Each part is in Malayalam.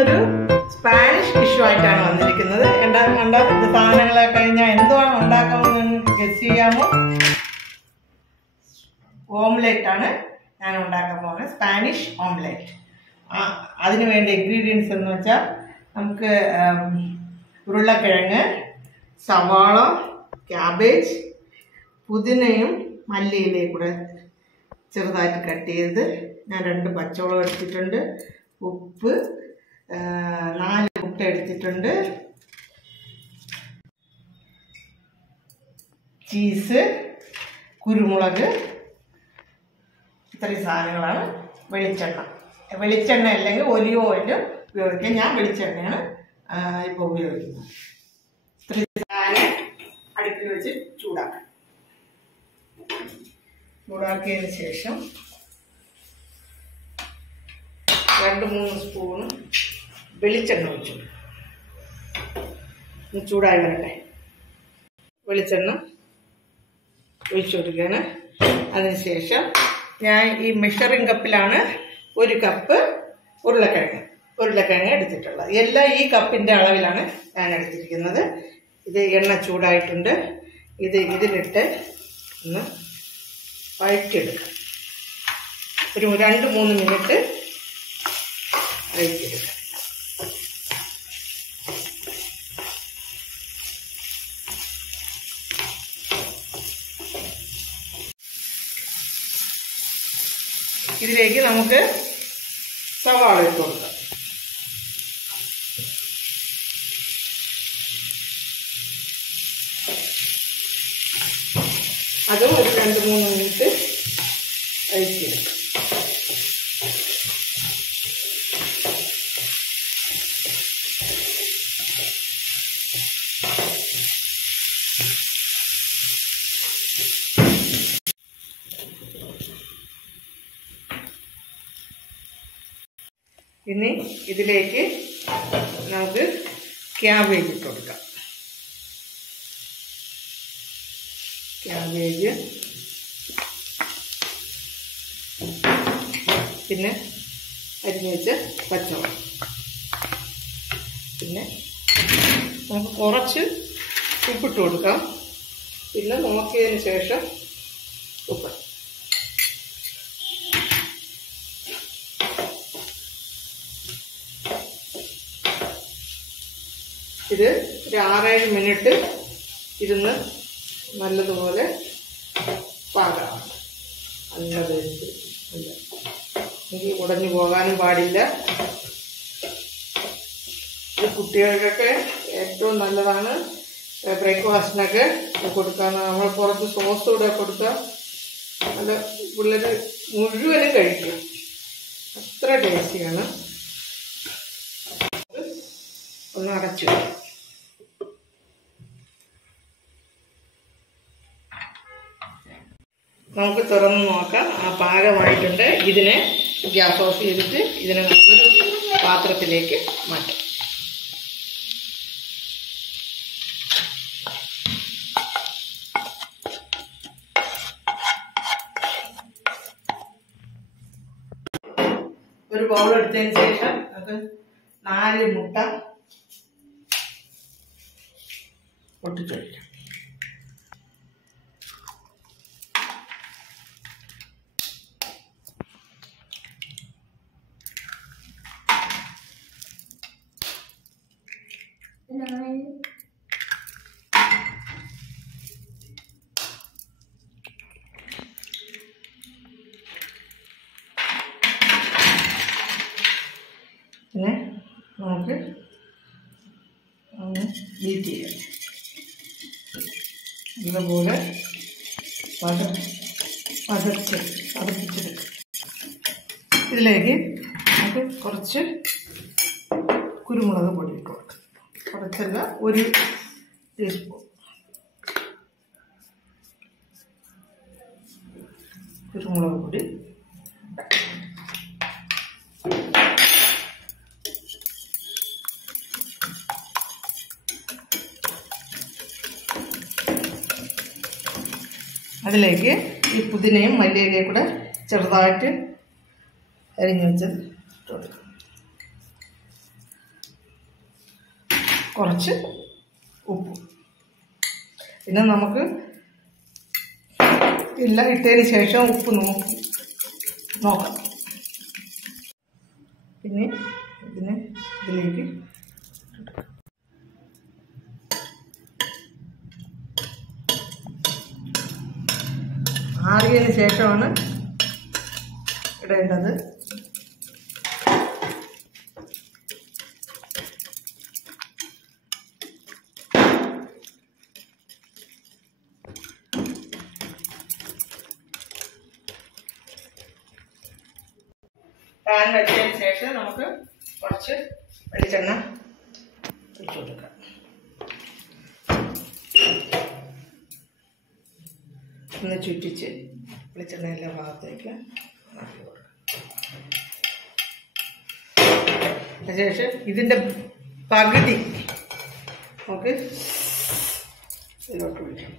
ഇന്നൊരു സ്പാനിഷ് ഡിഷ് ആയിട്ടാണ് വന്നിരിക്കുന്നത്. ഉണ്ടാക്കുന്ന സാധനങ്ങളൊക്കെ കഴിഞ്ഞാൽ എന്തുവാണ് ഉണ്ടാക്കുന്നത് ഗസ് ചെയ്യാമോ? ഓംലെറ്റ് ആണ് ഞാൻ ഉണ്ടാക്കാൻ പോകുന്നത്, സ്പാനിഷ് ഓംലെറ്റ്. അതിന് വേണ്ട ഇൻഗ്രീഡിയൻസ് എന്ന് വെച്ചാൽ നമുക്ക് ഉരുളക്കിഴങ്ങ്, സവാള, ക്യാബേജ്, പുതിനയും മല്ലിയിലയും കൂടെ ചെറുതായിട്ട് കട്ട് ചെയ്ത് ഞാൻ 2 പച്ചമുളക് എടുത്തിട്ടുണ്ട്, ഉപ്പ്, 4 മുട്ട എടുത്തിട്ടുണ്ട്, ചീസ്, കുരുമുളക്, ഇത്രയും സാധനങ്ങളാണ്. വെളിച്ചെണ്ണ അല്ലെങ്കിൽ ഒലിവ് ഓയിൽ ഉപയോഗിക്കാം. ഞാൻ വെളിച്ചെണ്ണയാണ് ഇപ്പോൾ ഉപയോഗിക്കുന്നത്. ഇത്രയും സാധനം അടുപ്പിൽ വെച്ച് ചൂടാക്കിയതിന് ശേഷം 2-3 സ്പൂൺ വെളിച്ചെണ്ണ ഒഴിച്ചു. ചൂടായി വരട്ടെ. വെളിച്ചെണ്ണ ഒഴിച്ചു കൊടുക്കുകയാണ്. അതിനുശേഷം ഞാൻ ഈ മെഷറിംഗ് കപ്പിലാണ് 1 കപ്പ് ഉരുളക്കിഴങ്ങ് എടുത്തിട്ടുള്ളത്. എല്ലാം ഈ കപ്പിൻ്റെ അളവിലാണ് ഞാൻ എടുത്തിരിക്കുന്നത്. ഇത് എണ്ണ ചൂടായിട്ടുണ്ട്. ഇതിലിട്ട് ഒന്ന് വഴറ്റിയെടുക്കാം. ഒരു 2-3 മിനിറ്റ് വഴറ്റിയെടുക്കാം. ഇതിലേക്ക് നമുക്ക് സവാള ഇട്ട് കൊടുക്കാം. അതും ഒരു 2-3 മിനിറ്റ് വഴറ്റിയെടുക്കാം. ഇനി ഇതിലേക്ക് നമുക്ക് ക്യാബേജ് ഇട്ട് കൊടുക്കാം. ക്യാബേജ്, പിന്നെ അരിഞ്ഞ് വെച്ച പച്ചമുളക്, പിന്നെ നമുക്ക് കുറച്ച് ഉപ്പിട്ട് കൊടുക്കാം. പിന്നെ നോക്കിയതിന് ശേഷം ഉപ്പ്. ഇത് ഒരു 6-7 മിനിറ്റ് ഇരുന്ന് നല്ലതുപോലെ പാകമാണ്. നല്ലത് എനിക്ക് ഉടഞ്ഞു പോകാനും പാടില്ല. ഇത് കുട്ടികൾക്കൊക്കെ ഏറ്റവും നല്ലതാണ്. ബ്രേക്ക്ഫാസ്റ്റിനൊക്കെ കൊടുക്കാൻ നമ്മൾ പുറത്ത് സോസ് കൂടെ കൊടുത്താൽ നല്ല പിള്ളേർ മുഴുവനും കഴിക്കും. അത്ര ടേസ്റ്റിയാണ്. ഒന്ന് അടച്ചു. നമുക്ക് തുറന്ന് നോക്കാം. പാകമായിട്ടുണ്ട്. ഇതിനെ ഗ്യാസ് ഓഫ് ചെയ്തിട്ട് ഇതിനെ നമുക്കൊരു പാത്രത്തിലേക്ക് മാറ്റാം. ഒരു ബൗൾ എടുത്തതിന് ശേഷം നമുക്ക് 4 മുട്ട പൊട്ടിച്ചൊഴിക്കാം. പിന്നെ നമുക്ക് ബീറ്റ് ചെയ്യാം. ഇതുപോലെ പതപ്പിച്ചെടുക്കാം. ഇതിലേക്ക് നമുക്ക് കുറച്ച് കുരുമുളക് പൊടി ഇട്ട് കൊടുക്കാം. കുറച്ചല്ല, 1 ടീസ്പൂൺ കുരുമുളക് പൊടി. അതിലേക്ക് ഈ പുതിനയും മല്ലിയിലയും കൂടെ ചെറുതായിട്ട് അരിഞ്ഞു വെച്ചത് ഇട്ട് കൊടുക്കാം. കുറച്ച് ഉപ്പ്. പിന്നെ നമുക്ക് എല്ലാം ഇട്ടതിന് ശേഷം ഉപ്പ് നോക്കാം. പിന്നെ ഇതിലേക്ക് ആറിയതിന് ശേഷമാണ് ഇടേണ്ടത്. പാൻ വെച്ചതിന് ശേഷം നമുക്ക് കുറച്ച് വെളിച്ചെണ്ണ ഒഴിച്ചു കൊടുക്കാം. ഒന്ന് ചുറ്റിച്ച് വെളിച്ചെണ്ണ എല്ലാ ഭാഗത്തേക്ക് ആക്കി കൊടുക്കാം. അതിനുശേഷം ഇതിൻ്റെ പകുതി നമുക്ക് ഇതിലോട്ട് ഒഴിക്കാം.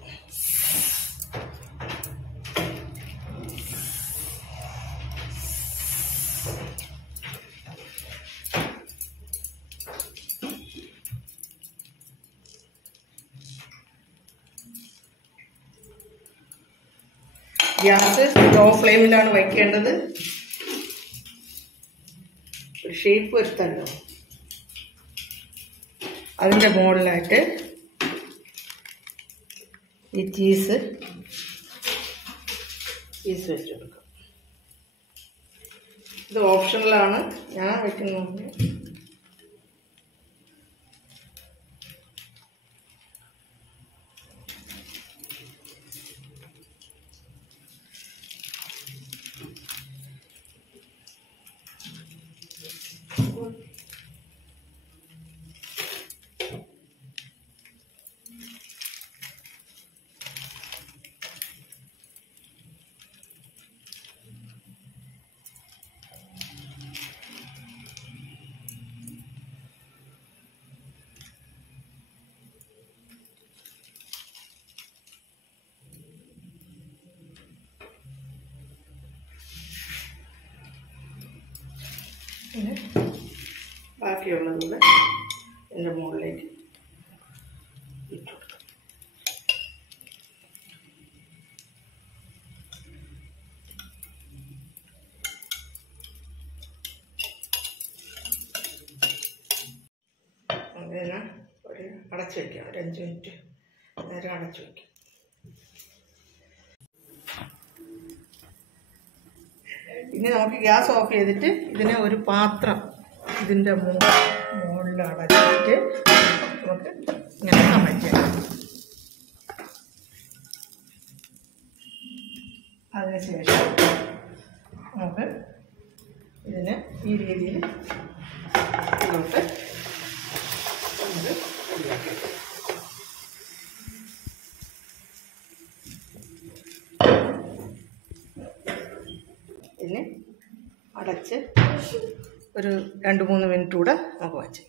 ഗ്യാസ് ലോ ഫ്ലെയിമിലാണ് വയ്ക്കേണ്ടത്. ഒരു ഷേപ്പ് വരുത്തല്ലോ. അതിൻ്റെ മുകളിലായിട്ട് ഈ ചീസ് വെച്ച് കൊടുക്കാം. ഇത് ഓപ്ഷണലാണ്, ഞാൻ വയ്ക്കുന്നത്. പിന്നെ ബാക്കിയുള്ളതുകൂടെ ഇതിൻ്റെ മുകളിലേക്ക് ഇട്ടു കൊടുക്കാം. അതിനെ ഒരു അടച്ചു വയ്ക്കാം. ഒരു 5 മിനിറ്റ് നേരം അടച്ചു വയ്ക്കാം. ഇനി നമുക്ക് ഗ്യാസ് ഓഫ് ചെയ്തിട്ട് ഇതിനെ ഒരു പാത്രം ഇതിൻ്റെ മുകളിൽ അടച്ചിട്ട് നമുക്ക് ഇങ്ങനെ അമയ്ക്കാം. അതിനുശേഷം നമുക്ക് ഇതിനെ ഈ രീതിയിൽ ഇങ്ങോട്ട് നമുക്ക് റെഡിയാക്കാം. ഇതിനെ അടച്ച് ഒരു 2-3 മിനിറ്റ് കൂടെ നമുക്ക് വച്ച്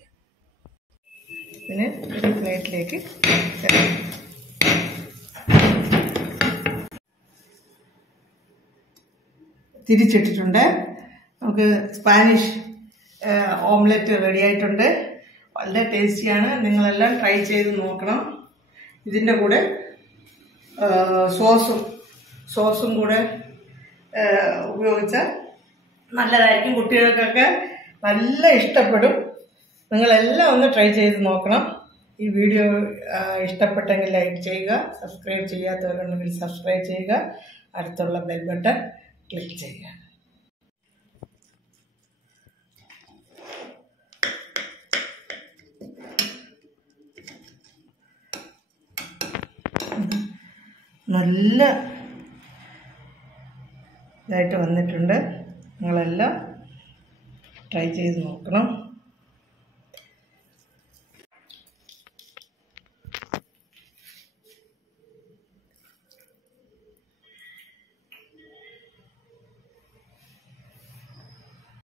പിന്നെ ഒരു പ്ലേറ്റിലേക്ക് തിരിച്ചിട്ടിട്ടുണ്ട്. നമുക്ക് സ്പാനിഷ് ഓംലെറ്റ് റെഡി ആയിട്ടുണ്ട്. വളരെ ടേസ്റ്റിയാണ്. നിങ്ങളെല്ലാം ട്രൈ ചെയ്ത് നോക്കണം. ഇതിൻ്റെ കൂടെ സോസും കൂടെ ഉപയോഗിച്ചാൽ നല്ലതായിരിക്കും. കുട്ടികൾക്കൊക്കെ നല്ല ഇഷ്ടപ്പെടും. നിങ്ങളെല്ലാം ഒന്ന് ട്രൈ ചെയ്ത് നോക്കണം. ഈ വീഡിയോ ഇഷ്ടപ്പെട്ടെങ്കിൽ ലൈക്ക് ചെയ്യുക. സബ്സ്ക്രൈബ് ചെയ്യാത്തവരുണ്ടെങ്കിൽ സബ്സ്ക്രൈബ് ചെയ്യുക. അടുത്തുള്ള ബെൽ ബട്ടൺ ക്ലിക്ക് ചെയ്യുക. നല്ല ഇതായിട്ട് വന്നിട്ടുണ്ട്. നിങ്ങളെല്ലാം ട്രൈ ചെയ്ത് നോക്കണം.